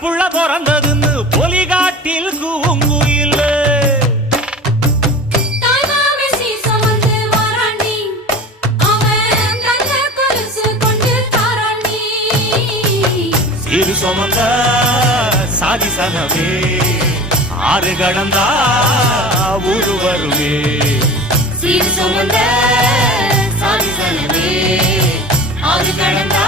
புள்ள பிறந்ததுன்னு பொலிகாட்டில் கூங்குயில் சீரு சுமந்த சாதிசனவே ஆறு கடந்தா ஊரு வருவே சீரு சுமந்த சாதிசனவே ஆறு கடந்தா